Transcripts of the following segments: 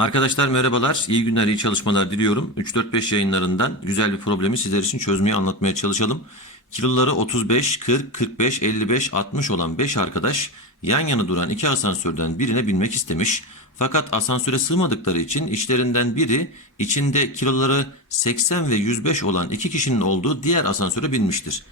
Arkadaşlar merhabalar, iyi günler, iyi çalışmalar diliyorum. 3-4-5 yayınlarından güzel bir problemi sizler için çözmeye, anlatmaya çalışalım. Kiloları 35, 40, 45, 55, 60 olan 5 arkadaş yan yana duran iki asansörden birine binmek istemiş. Fakat asansöre sığmadıkları için içlerinden biri içinde kiloları 80 ve 105 olan iki kişinin olduğu diğer asansöre binmiştir.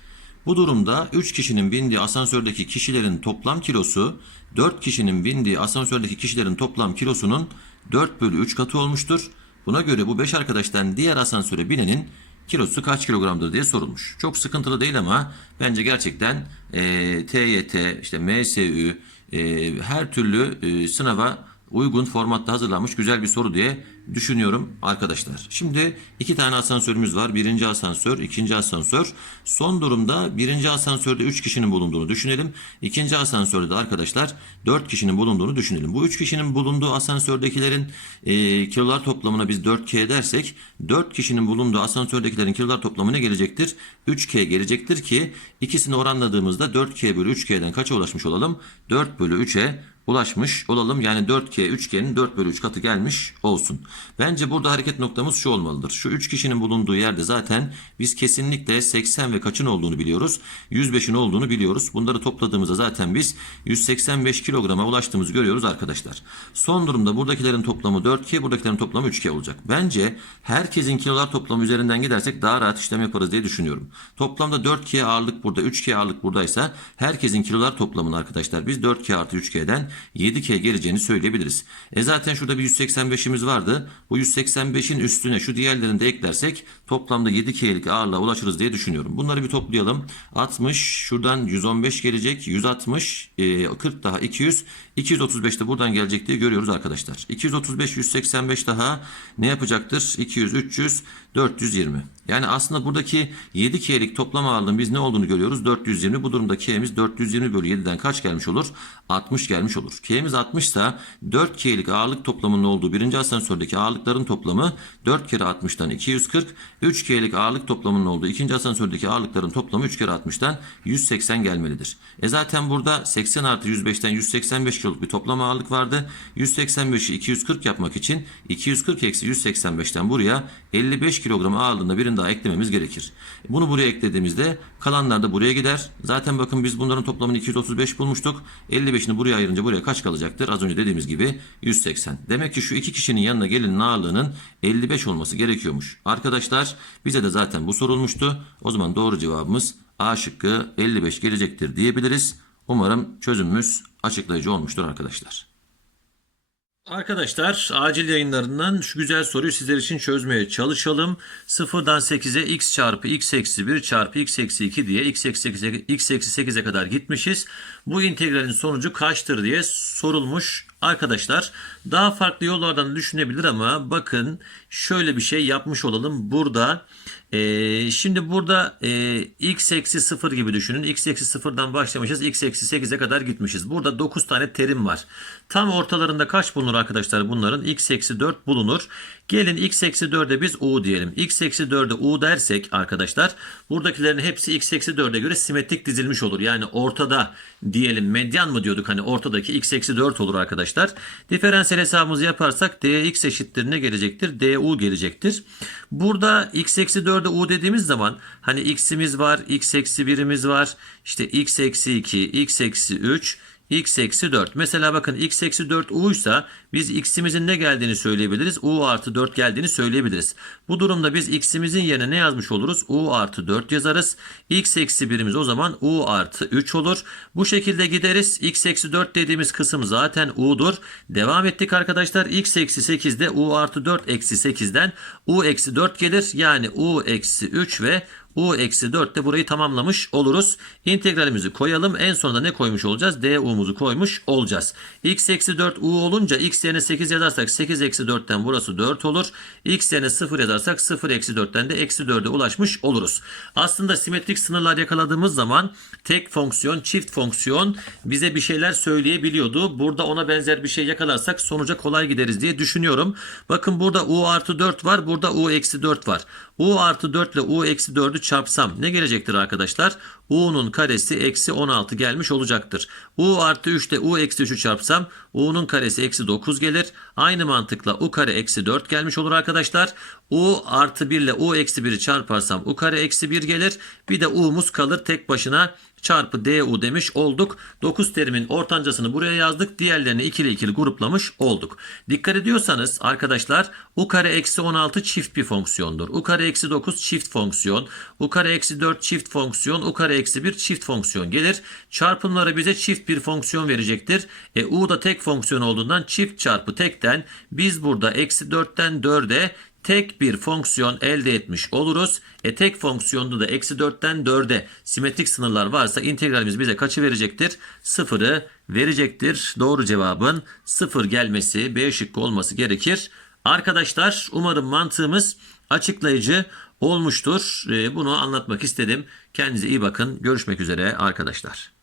Bu durumda 3 kişinin bindiği asansördeki kişilerin toplam kilosu 4 kişinin bindiği asansördeki kişilerin toplam kilosunun 4 bölü 3 katı olmuştur. Buna göre bu 5 arkadaştan diğer asansöre binenin kilosu kaç kilogramdır diye sorulmuş. Çok sıkıntılı değil ama bence gerçekten e, TYT, işte MSÜ, e, her türlü e, sınava uygun formatta hazırlanmış güzel bir soru diye düşünüyorum arkadaşlar. Şimdi iki tane asansörümüz var. Birinci asansör, ikinci asansör. Son durumda birinci asansörde 3 kişinin bulunduğunu düşünelim. İkinci asansörde de arkadaşlar 4 kişinin bulunduğunu düşünelim. Bu 3 kişinin bulunduğu asansördekilerin e, kilolar toplamına biz 4K dersek 4 kişinin bulunduğu asansördekilerin kilolar toplamı ne gelecektir? 3K gelecektir ki ikisini oranladığımızda 4K bölü 3K'den kaça ulaşmış olalım? 4 bölü 3'e ulaşmış olalım. Yani 4K 3K'nin 4 bölü 3 katı gelmiş olsun. Bence burada hareket noktamız şu olmalıdır. Şu 3 kişinin bulunduğu yerde zaten biz kesinlikle 80 ve kaçın olduğunu biliyoruz. 105'in olduğunu biliyoruz. Bunları topladığımızda zaten biz 185 kilograma ulaştığımızı görüyoruz arkadaşlar. Son durumda buradakilerin toplamı 4K, buradakilerin toplamı 3K olacak. Bence herkesin kilolar toplamı üzerinden gidersek daha rahat işlem yaparız diye düşünüyorum. Toplamda 4K ağırlık burada, 3K ağırlık buradaysa herkesin kilolar toplamını arkadaşlar biz 4K artı 3K'den 7K geleceğini söyleyebiliriz. E zaten şurada bir 185'imiz vardı. Bu 185'in üstüne şu diğerlerini de eklersek toplamda 7K'lik ağırlığa ulaşırız diye düşünüyorum. Bunları bir toplayalım. 60, şuradan 115 gelecek, 160, e, 40 daha 200, 235 de buradan gelecek diye görüyoruz arkadaşlar. 235, 185 daha ne yapacaktır? 200, 300, 420. Yani aslında buradaki 7 K'lik toplam ağırlığın biz ne olduğunu görüyoruz? 420. Bu durumda K'miz 420 bölü 7'den kaç gelmiş olur? 60 gelmiş olur. K'miz 60 ise 4 K'lik ağırlık toplamının olduğu birinci asansördeki ağırlıkların toplamı 4 kere 60'tan 240. 3 K'lik ağırlık toplamının olduğu ikinci asansördeki ağırlıkların toplamı 3 kere 60'tan 180 gelmelidir. E zaten burada 80 artı 105'ten 185 kiloluk bir toplam ağırlık vardı. 185'i 240 yapmak için 240 eksi 185'ten buraya 55 kilogram ağırlığında birini daha eklememiz gerekir. Bunu buraya eklediğimizde kalanlar da buraya gider. Zaten bakın biz bunların toplamını 235 bulmuştuk. 55'ini buraya ayırınca buraya kaç kalacaktır? Az önce dediğimiz gibi 180. Demek ki şu iki kişinin yanına gelenin ağırlığının 55 olması gerekiyormuş. Arkadaşlar bize de zaten bu sorulmuştu. O zaman doğru cevabımız A şıkkı 55 gelecektir diyebiliriz. Umarım çözümümüz açıklayıcı olmuştur arkadaşlar. Arkadaşlar acil yayınlarından şu güzel soruyu sizler için çözmeye çalışalım. 0'dan 8'e x çarpı x eksi 1 çarpı x eksi 2 diye x eksi 8'e, x eksi 8'e kadar gitmişiz. Bu integralin sonucu kaçtır diye sorulmuş. Arkadaşlar daha farklı yollardan düşünebilir ama bakın şöyle bir şey yapmış olalım. Burada e, şimdi burada e, x eksi 0 gibi düşünün. x eksi 0'dan başlamışız. x eksi 8'e kadar gitmişiz. Burada 9 tane terim var. Tam ortalarında kaç bulunur arkadaşlar bunların? x eksi 4 bulunur. Gelin x eksi 4'e biz u diyelim. x eksi 4'e u dersek arkadaşlar buradakilerin hepsi x eksi 4'e göre simetrik dizilmiş olur. Yani ortada diyelim medyan mı diyorduk hani ortadaki x eksi 4 olur arkadaşlar. Diferansiyel hesabımızı yaparsak dx eşittir ne gelecektir? du gelecektir. Burada x eksi 4'e u dediğimiz zaman hani x'imiz var, x eksi 1'imiz var. işte x eksi 2, x eksi 3, x eksi 4. Mesela bakın x eksi 4 u ise biz x'imizin ne geldiğini söyleyebiliriz. u artı 4 geldiğini söyleyebiliriz. Bu durumda biz x'imizin yerine ne yazmış oluruz? u artı 4 yazarız. x eksi 1'imiz o zaman u artı 3 olur. Bu şekilde gideriz. x eksi 4 dediğimiz kısım zaten u'dur. Devam ettik arkadaşlar. x eksi 8'de u artı 4 eksi 8'den u eksi 4 gelir. Yani u eksi 3 ve u eksi 4 de burayı tamamlamış oluruz. İntegralimizi koyalım. En sonunda ne koymuş olacağız? du'muzu koymuş olacağız. x eksi 4 u olunca x yerine 8 yazarsak 8 eksi 4'ten burası 4 olur. x yerine 0 yazarsak 0 eksi 4'ten de eksi 4'e ulaşmış oluruz. Aslında simetrik sınırlar yakaladığımız zaman tek fonksiyon, çift fonksiyon bize bir şeyler söyleyebiliyordu. Burada ona benzer bir şey yakalarsak sonuca kolay gideriz diye düşünüyorum. Bakın burada u artı 4 var. Burada u eksi 4 var. U artı 4 ile u eksi 4'ü çarpsam ne gelecektir arkadaşlar? u'nun karesi eksi 16 gelmiş olacaktır. u artı 3 de u eksi 3'ü çarpsam u'nun karesi eksi 9 gelir. Aynı mantıkla u kare eksi 4 gelmiş olur arkadaşlar. u artı 1 ile u eksi 1'i çarparsam u kare eksi 1 gelir. Bir de u'muz kalır tek başına çarpı du demiş olduk. 9 terimin ortancasını buraya yazdık. Diğerlerini ikili ikili gruplamış olduk. Dikkat ediyorsanız arkadaşlar u kare eksi 16 çift bir fonksiyondur. u kare eksi 9 çift fonksiyon. u kare eksi 4 çift fonksiyon. u kare eksi 1 çift fonksiyon gelir. Çarpımları bize çift bir fonksiyon verecektir. E, u da tek fonksiyon olduğundan çift çarpı tekten biz burada eksi 4'ten 4'e tek bir fonksiyon elde etmiş oluruz. E tek fonksiyonda da eksi 4'ten 4'e simetrik sınırlar varsa integralimiz bize kaçı verecektir? Sıfırı verecektir. Doğru cevabın sıfır gelmesi B şıkkı olması gerekir. Arkadaşlar umarım mantığımız açıklayıcı olmuştur. E, bunu anlatmak istedim. Kendinize iyi bakın. Görüşmek üzere arkadaşlar.